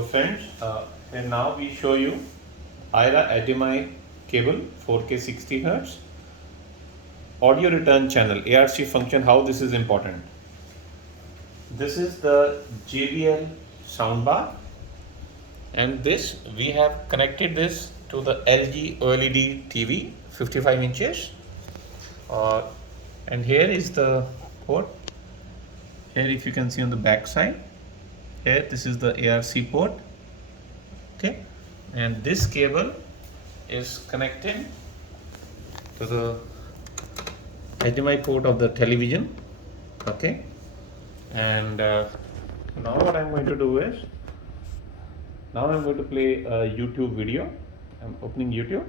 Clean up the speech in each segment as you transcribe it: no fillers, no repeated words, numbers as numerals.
So friends, and now we show you EiRA HDMI cable 4K 60 Hz audio return channel ARC function. How this is important. This is the JBL soundbar, and this we have connected this to the LG OLED TV 55 inches. And here is the port. Here, if you can see on the back side, here this is the ARC port. Okay, and this cable is connected to the HDMI port of the television. Okay, and now what I'm going to do is, now I'm going to play a YouTube video. I'm opening YouTube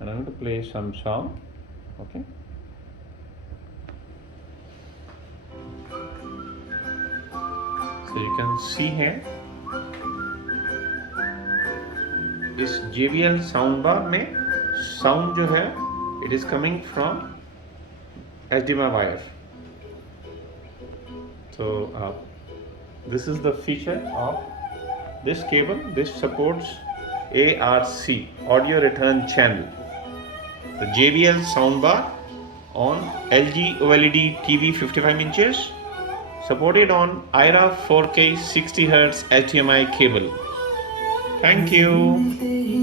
and I'm going to play some song. Okay, so you can see here इस JBL soundbar में sound जो है it is coming from HDMI wire. So this is the feature of this cable. This supports ARC, audio return channel. The JBL soundbar on LG OLED TV 55 inches, supported on EiRA 4K 60 Hz HDMI cable. Thank you.